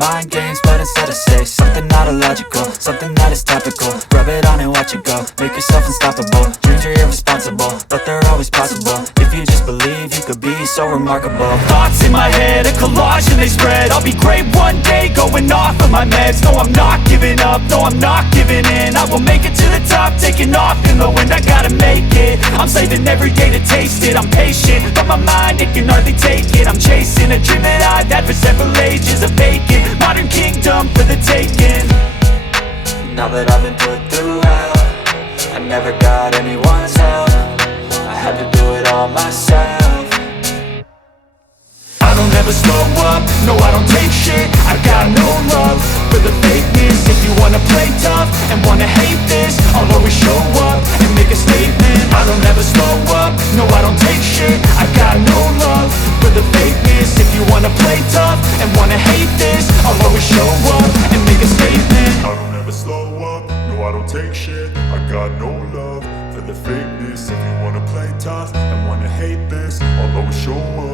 mind games, but instead I say something not illogical, something that is topical. Rub it on and watch it go, make yourself unstoppable. Dreams are irresponsible, but they're always possible. If you just believe, you could be so remarkable. Thoughts in my head, a collage and they spread. I'll be great one day, going off of my meds. No, I'm not giving up, no, I'm not giving in. I will make it to the top, taking off in the wind. I gotta make it, I'm saving every day to taste it. I'm patient, but my mind, it can hardly take it. I'm chasing a dream that I've had for several ages. A vacant, modern kingdom for the taking. Now that I've been put through hell, I never got anyone's help. I had to do it all myself. I don't ever slow up, no I don't take shit. I got no love for the fakeness. If you wanna play tough and wanna hate this, I'll always show up and make a statement. I don't ever slow up, no I don't take shit. I got no love for the fakeness. If you wanna play tough and wanna hate this, I'll always show up and make a statement. I don't ever slow up, no I don't take shit. I got no love for the fakeness. If you wanna play tough and wanna hate this, I'll always show up